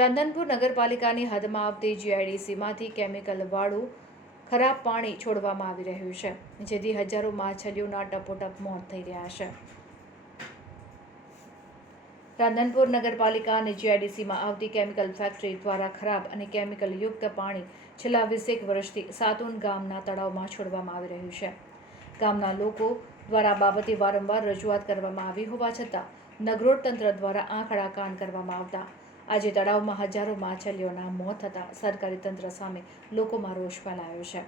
રાંધનપુર નગરપાલિકાની હદમાં આવતી જીઆઈડીસીમાંથી કેમિકલવાળું ખરાબ પાણી છોડવામાં આવી રહ્યું છે, જેથી હજારો માછલીઓના ટપોટપ મોત થઈ રહ્યા છે. રાંધનપુર નગરપાલિકા અને જીઆઈડીસીમાં આવતી કેમિકલ ફેક્ટરી દ્વારા ખરાબ અને કેમિકલયુક્ત પાણી છેલ્લા 20 વર્ષથી સાતુન ગામના તળાવમાં છોડવામાં આવી રહ્યું છે. ગામના લોકો દ્વારા આ બાબતે વારંવાર રજૂઆત કરવામાં આવી હોવા છતાં નગરોડ તંત્ર દ્વારા આંખ આડા કાન કરવામાં આવતા આજે તળાવમાં હજારો માછલીઓના મોત થતાં સરકારી તંત્ર સામે લોકોમાં રોષ ફેલાયો છે.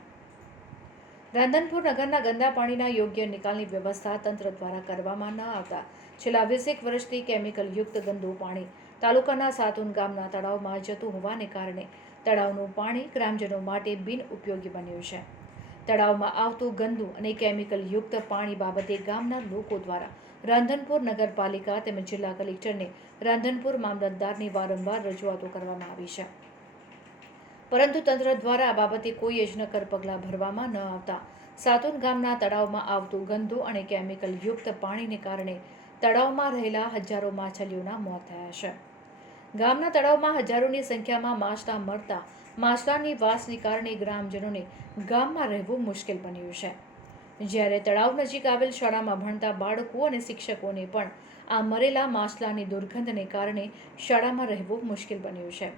રાંધનપુર નગરના ગંદા પાણીના યોગ્ય નિકાલની વ્યવસ્થા તંત્ર દ્વારા કરવામાં ન આવતા છેલ્લા 20 વર્ષથી કેમિકલયુક્ત ગંદુ પાણી તાલુકાના સાતુન ગામના તળાવમાં જતું હોવાને કારણે તળાવનું પાણી ગ્રામજનો માટે બિનઉપયોગી બન્યું છે. તળાવમાં આવતું ગંદુ અને કેમિકલયુક્ત પાણી બાબતે ગામના લોકો દ્વારા રાંધનપુર નગરપાલિકા તેમજ જિલ્લા કલેક્ટરને રાંધનપુર મામલતદારની વારંવાર રજૂઆતો કરવામાં આવી છે, પરંતુ તંત્ર દ્વારા આ બાબતે કોઈ જ નક્કર પગલાં ભરવામાં ન આવતા સાતુન ગામના તળાવમાં આવતું ગંદુ અને કેમિકલયુક્ત પાણીને કારણે તળાવમાં રહેલા હજારો માછલીઓના મોત થયા છે. ગામના તળાવમાં હજારોની સંખ્યામાં માછલા મરતા માછલાની વાસને કારણે ગ્રામજનોને ગામમાં રહેવું મુશ્કેલ બન્યું છે. જ્યારે તળાવ નજીક આવેલ શાળામાં ભણતા બાળકો અને શિક્ષકોને પણ આ મરેલા માછલાની દુર્ગંધને કારણે શાળામાં રહેવું મુશ્કેલ બન્યું છે.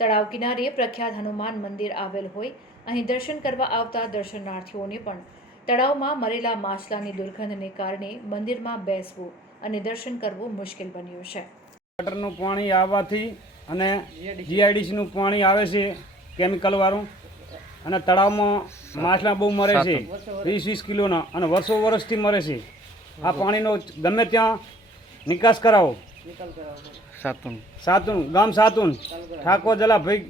તળાવ કિનારે પ્રખ્યાત હનુમાન મંદિર આવેલ હોય અહીં દર્શન કરવા આવતા દર્શનાર્થીઓને પણ તળાવમાં મરેલા માછલાની દુર્ગંધને કારણે મંદિરમાં બેસવું અને દર્શન કરવું મુશ્કેલ બન્યું છે. ગટરનું પાણી આવવાથી અને જીઆઈડીસીનું પાણી આવે છે કેમિકલવાળું, અને તળાવમાં માછલા બહુ મરે છે 20 કિલોના, અને વર્ષોથી મરે છે. આ પાણીનો ગમે ત્યાં નિકાસ કરાવો. સાતુન ગામ સાતુન ઠાકોર જલાભાઈ